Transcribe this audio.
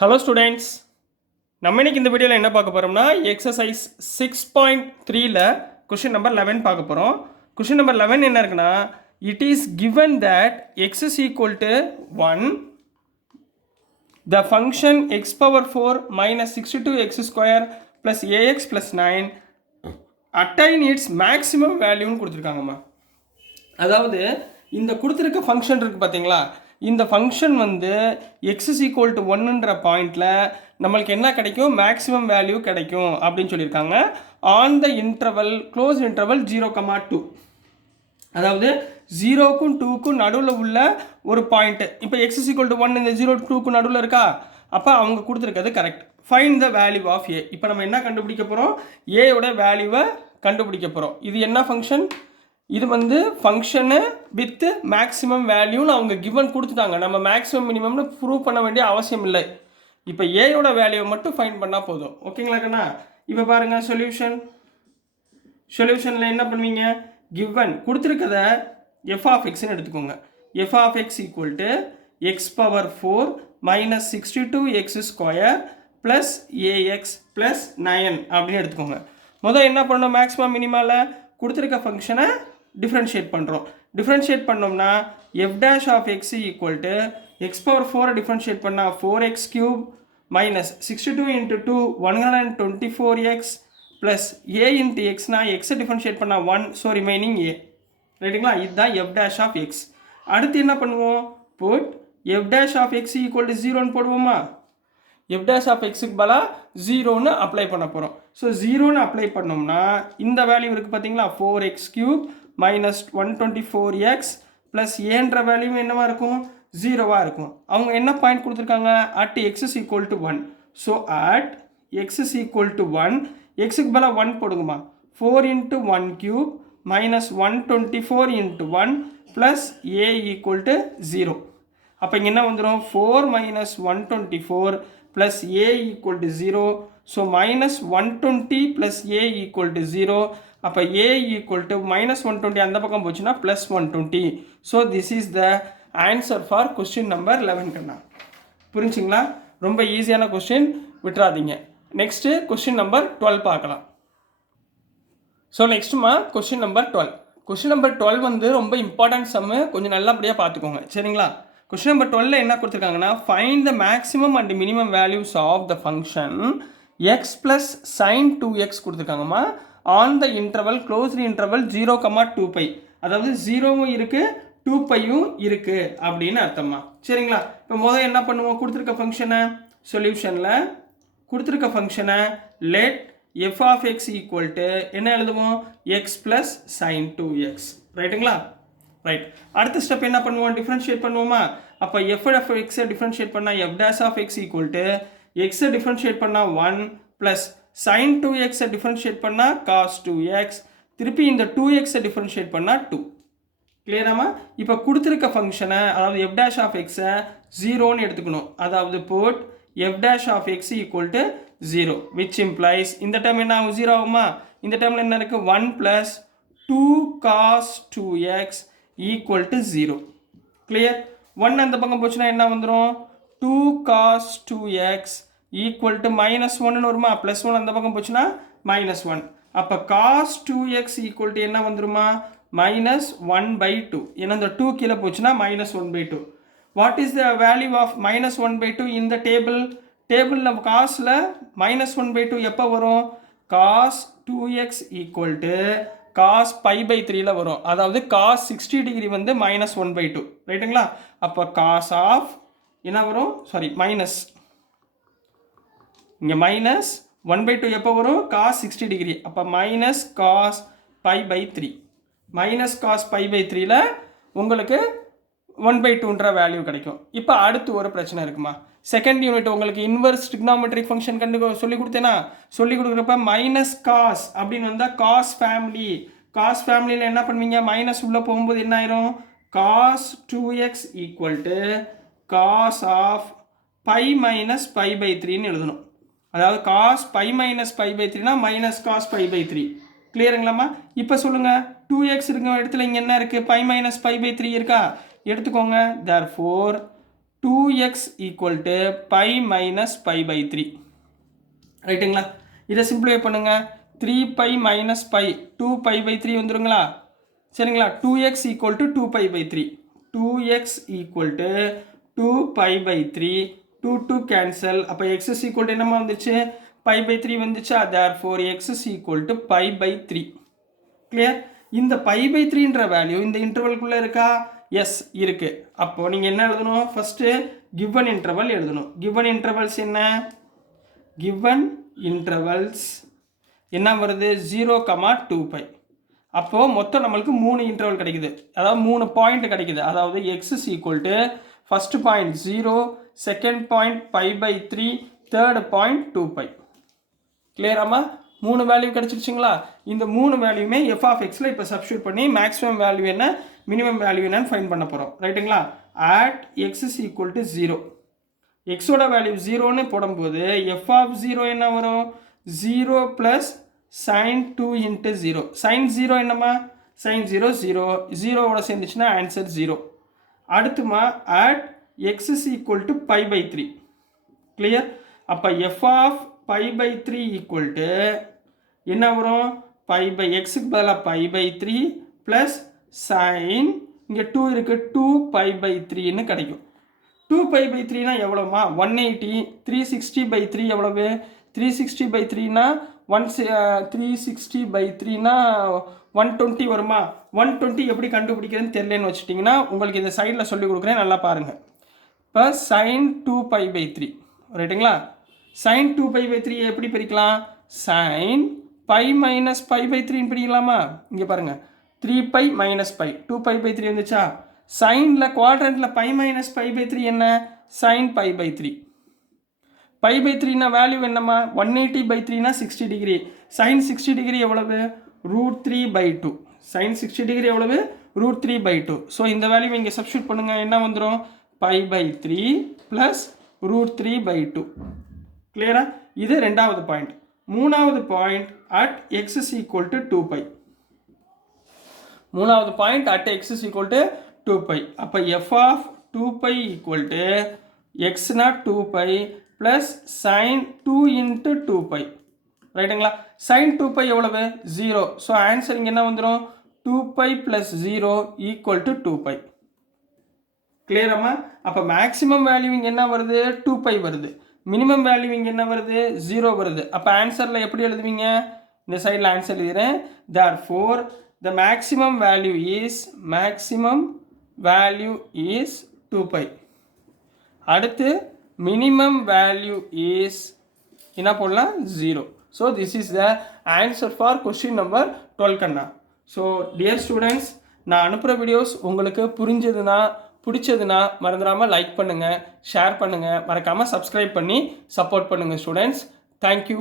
Hello students, நம்ம இன்னைக்கு இந்த வீடியோவில் என்ன பார்க்க போகிறோம்னா எக்ஸசைஸ் 6.3ல கொஷின் நம்பர் 11 பார்க்க போகிறோம். கொஷின் நம்பர் 11 என்ன இருக்குன்னா, it is given that x is equal to 1, the function x power 4 minus 62x square plus ax plus 9 attains its maximum வேல்யூன்னு கொடுத்துருக்காங்கம்மா. அதாவது இந்த கொடுத்துருக்க ஃபங்க்ஷன் இருக்குது பார்த்தீங்களா, இந்த ஃபங்க்ஷன் வந்து எக்ஸ் இஸ் ஈக்குவல் டு 1ன்ற பாயிண்டில் நம்மளுக்கு என்ன கிடைக்கும், மேக்ஸிமம் வேல்யூ கிடைக்கும் அப்படின்னு சொல்லியிருக்காங்க. On the interval closed interval 0,2, அதாவது 0க்கும் 2க்கும் நடுவில் உள்ள ஒரு பாயிண்ட்டு. இப்போ எக்ஸ் இஸ் ஈக்குவல் டு 1 இந்த 0 2க்கு நடுவில் இருக்கா, அப்போ அவங்க கொடுத்துருக்கிறது correct. Find the value of a. இப்போ நம்ம என்ன கண்டுபிடிக்க போகிறோம், ஏயோட வேல்யூவை கண்டுபிடிக்க போகிறோம். இது என்ன ஃபங்க்ஷன், இது வந்து ஃபங்க்ஷனு வித் மேக்ஸிமம் வேல்யூன்னு அவங்க கிவன் கொடுத்துட்டாங்க. நம்ம மேக்ஸிமம் மினிமம்னு ப்ரூவ் பண்ண வேண்டிய அவசியம் இல்லை. இப்போ ஏயோட வேல்யூவை மட்டும் ஃபைண்ட் பண்ணால் போதும். ஓகேங்களா கண்ணா? இப்போ பாருங்கள், சொல்யூஷனில் என்ன பண்ணுவீங்க, கிவன் கொடுத்துருக்கத எஃப் ஆஃப் எக்ஸ்ன்னு எடுத்துக்கோங்க. F of X equal to X power 4 minus 62x square plus ax plus 9 அப்படின்னு எடுத்துக்கோங்க. முதல் என்ன பண்ணணும், மேக்ஸிமம் மினிமாவில் கொடுத்துருக்க ஃபங்க்ஷனை டிஃப்ரென்ஷியேட் பண்ணுறோம். டிஃப்ரென்ஷியேட் பண்ணோம்னா f dash of X equal to X power 4 differentiate பண்ணால் 4x cube minus 62 into 2 124x plus a into எக்ஸ்னா எக்ஸை டிஃப்ரென்ஷியேட் பண்ணால் 1, ஸோ ரிமைனிங் ஏ. ரைட்டுங்களா? இதுதான் எஃப் டேஷ் ஆஃப் எக்ஸ். அடுத்து என்ன பண்ணுவோம், put f dash of X equal to 0ன்னு போடுவோமா. எஃப் டேஷ் ஆஃப் எக்ஸுக்கு பதிலாக 0ன்னு அப்ளை பண்ண போகிறோம். ஸோ 0ன்னு அப்ளை பண்ணோம்னா இந்த வேல்யூ இருக்குது பார்த்தீங்களா, 4x cube minus 124x plus ஏன்ற வேல்யூ என்னவாக இருக்கும், 0வாக இருக்கும். அவங்க என்ன பாயிண்ட் கொடுத்துருக்காங்க, at x is equal to 1. So at x is equal to 1, எக்ஸுக்கு பதிலாக 1 போடுங்கம்மா. 4 into 1 cube minus 124 into 1 plus a equal to 0. அப்போ இங்கே என்ன வந்துடும், 4 minus 124 plus a equal to 0. So minus 120 plus a equal to 0. அப்போ a equal to minus 120 அந்த பக்கம் போச்சுன்னா plus 120. So this is the answer for question number 11 கண்ணா. புரிஞ்சுங்களா? ரொம்ப ஈஸியான கொஸ்டின், விட்டுறாதீங்க. நெக்ஸ்ட்டு கொஸ்டின் நம்பர் 12 பார்க்கலாம். ஸோ நெக்ஸ்ட்டுமா கொஸ்டின் நம்பர் 12. கொஸ்டின் நம்பர் 12 வந்து ரொம்ப இம்பார்ட்டன்ட் சம்மு, கொஞ்சம் நல்லபடியாக பார்த்துக்கோங்க சரிங்களா. கொஸ்டின் நம்பர் 12 என்ன கொடுத்துருக்காங்கன்னா, find the maximum and minimum values of the function x plus sine 2x கொடுத்துருக்காங்கம்மா. On the interval closed interval 0,2π, அதாவது 0வும் இருக்குது 2πயும் இருக்குது அப்படின்னு அர்த்தம்மா. சரிங்களா? இப்போ முதல்ல என்ன பண்ணுவோம், கொடுத்துருக்க ஃபங்க்ஷனை சொல்யூஷனில் கொடுத்துருக்க ஃபங்க்ஷனை let F of X equal to என்ன எழுதுவோம், எக்ஸ் ப்ளஸ் சைன் 2x. ரைட்டுங்களா? ரைட். அடுத்த ஸ்டெப் என்ன பண்ணுவோம், டிஃப்ரென்ஷியேட் பண்ணுவோமா. அப்போ எஃப் ஆஃப் எக்ஸை டிஃப்ரென்ஷியேட் பண்ணால் F dash of X equal to எக்ஸை டிஃப்ரென்ஷியேட் பண்ணால் 1 ப்ளஸ் சைன் 2xஐ டிஃப்ரென்ஷியேட் பண்ணால் காஸ் 2x, திருப்பி இந்த 2xஐ டிஃப்ரென்ஷியேட் பண்ணால் 2. கிளியராமா? இப்போ கொடுத்துருக்க ஃபங்க்ஷனை, அதாவது எஃப் டேஷ் ஆஃப் எக்ஸை 0ன்னு எடுத்துக்கணும். அதாவது put f dash of X equal to 0, which implies இந்த டைம் என்ன ஆகும், 0 ஆகுமா. இந்த டைமில் என்ன இருக்குது, 1 plus 2 cos 2x equal to 0. Clear? 1 அந்த பக்கம் போச்சுன்னா என்ன வந்துடும், 2 cos 2x equal to minus 1ன்னு வருமா. ப்ளஸ் 1 அந்த பக்கம் போச்சுன்னா மைனஸ் 1. அப்போ காஸ் 2x ஈக்குவல் டு என்ன வந்துருமா, மைனஸ் 1/2. ஏன்னா இந்த 2 கீழே போச்சுன்னா minus 1/2. What is the value of minus 1/2 இந்த டேபிளில் காஸில் மைனஸ் 1/2 எப்போ வரும், cos 2x equal to cos π/3ல வரும். அதாவது காஸ் 60 டிகிரி வந்து மைனஸ் 1/2. ரைட்டுங்களா? அப்போ காஸ் ஆஃப் என்ன வரும், சாரி மைனஸ், இங்கே மைனஸ் 1/2 எப்போ வரும், காஸ் 60 டிகிரி. அப்போ மைனஸ் காஸ் π/3, மைனஸ் காஸ் π/3ல உங்களுக்கு 1/2ன்ற வேல்யூ கிடைக்கும். இப்போ அடுத்து ஒரு பிரச்சனை இருக்குமா, செகண்ட் யூனிட் உங்களுக்கு இன்வர்ஸ் ட்ரிக்னாமெட்ரிக் ஃபங்க்ஷன் சொல்லி கொடுத்தேன்னா, சொல்லி கொடுக்குறப்ப மைனஸ் காஸ் அப்படின்னு வந்தால் காஸ் ஃபேமிலியில் என்ன பண்ணுவீங்க, மைனஸ் உள்ளே போகும்போது என்ன ஆயிரும், cos 2x equal to cos of pi minus π/3ன்னு எழுதணும். அதாவது காஸ் பை மைனஸ் π/3னா மைனஸ் காஸ் π/3. கிளியருங்களாம்மா? இப்போ சொல்லுங்கள், 2x இருக்கிற இடத்துல இங்கே என்ன இருக்குது, பை மைனஸ் π/3 இருக்கா, எடுத்துக்கோங்க. therefore 2x equal to pi minus pi by 3. ரைட்டுங்களா? இதை சிம்பிளிஃபை பண்ணுங்க. 3 pi minus pi 2 pi by 3 வந்துருங்களா? சரிங்களா? 2x equal to 2 pi by 3. 2x equal to 2 pi by 3. 2 cancel. அப்போ x is equal to என்னமா வந்துச்சு? pi by 3 வந்துச்சா? Therefore x is equal to pi by 3. Clear? இந்த pi by 3 என்ற value இந்த இன்டர்வல்குள்ள இருக்கா? S இருக்கு. அப்போ நீங்க என்ன எழுதணும்? ஃபர்ஸ்ட் given interval எழுதணும். given intervals என்ன? given intervals என்ன வருது? 0, 2 pi. அப்போ மொத்தம் நம்மளுக்கு 3 இன்டர்வல் கிடைக்குது. அதாவது 3 பாயிண்ட் கிடைக்குது. அதாவது x is equal to first point 0, second point pi by 3, third point 2 pi. கிளியராமா? 3 வேல்யூ கிடைச்சிருச்சுங்களா? இந்த 3 வேல்யூமே f of xல இப்போ சப்ஸ்டியூட் பண்ணி மேக்ஸிமம் வேல்யூ என்ன மினிமம் வேல்யூ என்னன்னு ஃபைண்ட் பண்ண போகிறோம். ரைட்டுங்களா? at x is equal to 0. xோட வேல்யூ 0ன்னு போடும்போது f of 0 என்ன வரும்? 0 plus sin 2 into 0. sin 0 என்னமா? sin 0 0. 0ஓட சேர்ந்துச்சுன்னா ஆன்சர் 0. அடுத்துமா at x is equal to pi by 3. கிளியர்? அப்போ f of pi by 3 equal to என்ன வரும்? pi by xக்கு பதிலாக pi by 3 plus sin இங்கே 2 இருக்கு 2 pi by 3ன்னு கிடைக்கும். 2 pi by 3னா எவ்வளோமா? 180. 360 by 3 எவ்வளவு? 360 by 3னா 360 by 3னா 120 வருமா? 120 எப்படி கண்டுபிடிக்கிறதுன்னு தெரியலன்னு வச்சுட்டிங்கன்னா உங்களுக்கு இந்த சைடில் சொல்லி கொடுக்குறேன், நல்லா பாருங்கள். இப்போ sin 2 pi by 3 ரைட்டுங்களா? sin 2 pi by 3 எப்படி பிரிக்கலாம்? sin pi minus pi by 3 பிரிக்கலாமா? இங்கே பாருங்க 3 pi minus pi 2 pi by 3 வந்துச்சா? சைனில் குவாட்ரண்ட்டில் pi minus pi by 3 என்ன? sin pi by 3. pi by 3னா value என்னமா? 180 by 3னா 60 டிகிரி. sin 60 டிகிரி எவ்வளவு? √3 by 2. sin 60 டிகிரி எவ்வளவு? √3 by 2. ஸோ இந்த வேல்யூ இங்கே சப்ஸ்டியூட் பண்ணுங்க. என்ன வந்துடும்? pi by 3 plus √3 by 2. கிளியரா? இது ரெண்டாவது பாயிண்ட். மூணாவது point at x is equal to 2 pi. மூணாவது point at x is equal to 2 pi. அப்போ f of 2 pi equal to x not 2 pi plus sin 2 into 2 pi. ரைட்டுங்களா? sin 2 pi எவ்வளவு? 0. So answer இங்கே என்ன வந்துடும்? 2 pi plus 0 equal to 2 pi. கிளியராமா? அப்போ maximum value இங்கே என்ன வருது? 2 pi வருது. மினிமம் வேல்யூ இங்கே என்ன வருது? 0 வருது. அப்போ ஆன்சரில் எப்படி எழுதுவீங்க? இந்த சைடில் ஆன்சர் எழுதுகிறேன். therefore the maximum value is 2 pi. அடுத்து minimum value is என்ன போடலாம்? 0. so this is the answer for question number 12 Kanna. so dear students, நான் அனுப்புகிற வீடியோஸ் உங்களுக்கு புரிஞ்சதுன்னா பிடிச்சதுன்னா மறந்துடாமல் லைக் பண்ணுங்கள், ஷேர் பண்ணுங்கள், மறக்காமல் சப்ஸ்கிரைப் பண்ணி சப்போர்ட் பண்ணுங்கள் ஸ்டூடெண்ட்ஸ். தேங்க்யூ.